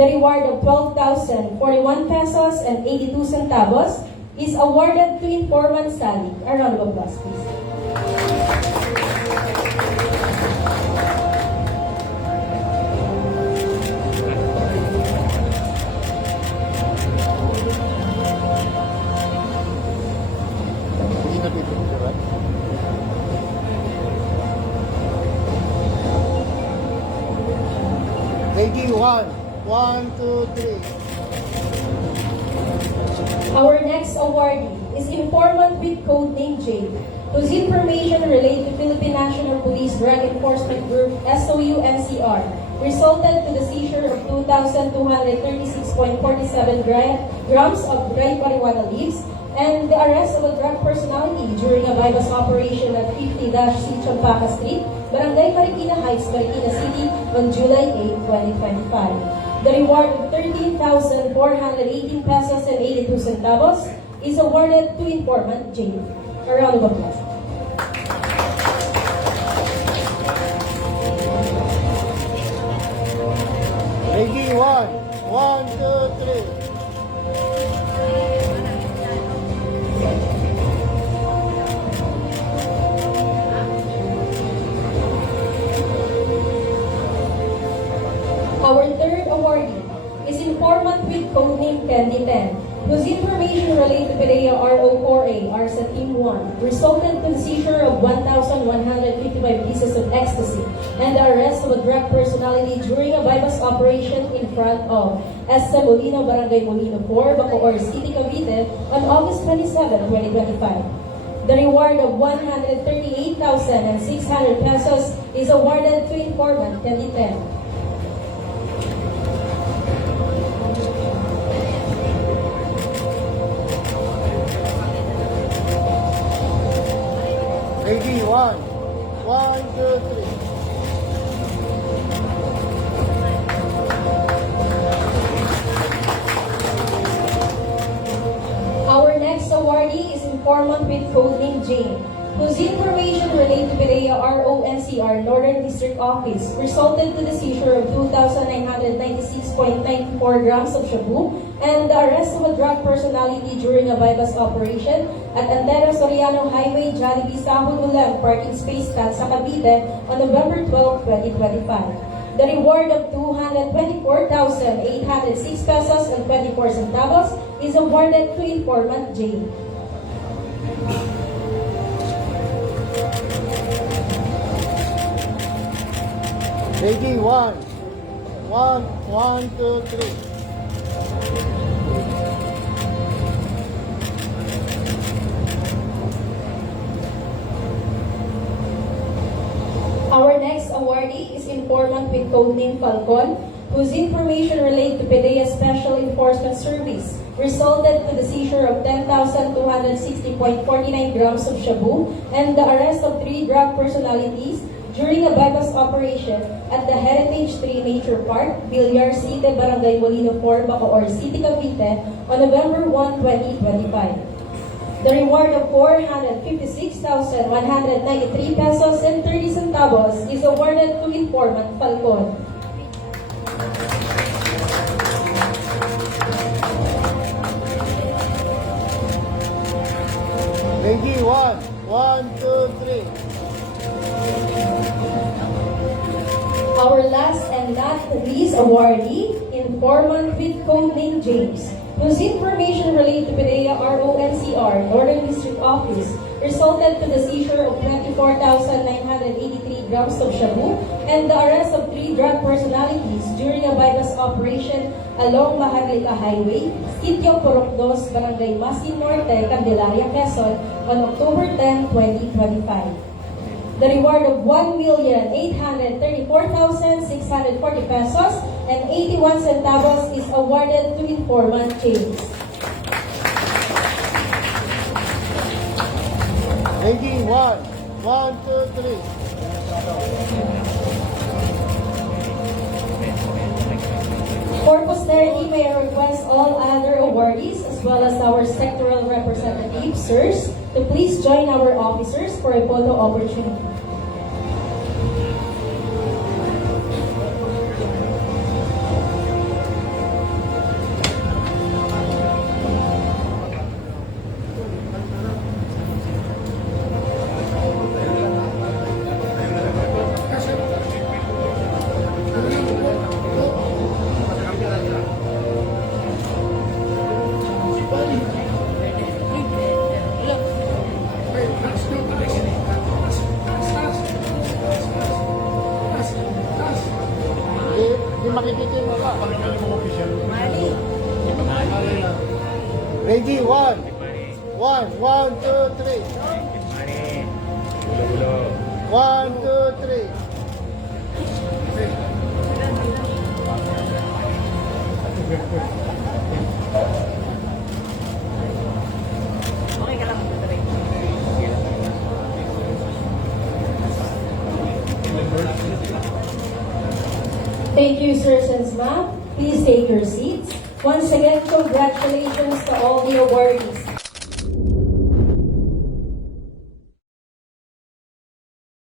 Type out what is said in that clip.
The reward of 12,041 pesos and 82 centavos is awarded to Informant Sally. A round of applause, please. Ready, one. One, two, three. Our next awardee is informant with code name J, whose information related to Philippine National Police Drug Enforcement Group SOU-NCR resulted to the seizure of 2,236.47 grams of dry marijuana leaves and the arrest of a drug personality during a bypass operation at 50-C Champaka Street, Barangay Marikina Heights, Marikina City on July 8, 2025. The reward of 13,418 pesos and 82 centavos is awarded to informant J. A round of applause. Ready, one. One, two, three. Our third awardee is informant with code name Candy 10, whose information related to PDEA RO4A, ARSA Team 1, resulted to the seizure of 1,155 pieces of ecstasy and the arrest of a drug personality during a bypass operation in front of SM Molino, Barangay Molino 4, Bacoor City, Cavite on August 27, 2025. The reward of 138,600 pesos is awarded to informant Candy 10. Ready, one. One, two, three. Our next awardee is informant with code name Jane, whose information related to PDEA RONCR Northern District Office resulted to the seizure of 2,996.94 grams of shabu and the arrest of a drug personality during a bypass operation at Antero Soriano Highway, Jollibee, Sahol Ulang Parking Space, Tansa, Cavite on November 12, 2025. The reward of 224,806 pesos and 24 centavos is awarded to informant J. Ready, one. One, one, two, three. Our next awardee is informant with code name Falcon, whose information related to PDEA Special Enforcement Service resulted to the seizure of 10,260.49 grams of shabu and the arrest of 3 drug personalities during a bypass operation at the Heritage 3 Nature Park, Villar City, Barangay Molino 4, Bacoor City, Cavite on November 1, 2025. The reward of 456,193 pesos and 30 centavos is awarded to informant Falcon. Ready, one. One, two, three. Our last and not least awardee, informant with code name James, whose information related to PDEA RONCR Northern District Office resulted to the seizure of 24,983 grams of shabu and the arrest of 3 drug personalities during a bypass operation along Maharlika Highway, Sitio Porokdos, Barangay Masin Norte, Candelaria, Quezon on October 10, 2025. The reward of 1,834,640 pesos and 81 centavos is awarded to informant James. Ready, one. One, two, three. For posterity, may I request all other awardees as well as our sectoral representatives, sirs, to please join our officers for a photo opportunity. Ready, one. One, two, three. One, two, three. Okay ka lang mag-try. Thank you, sirs and ma'am. Please take your seats. Once again, congratulations to all the awardees.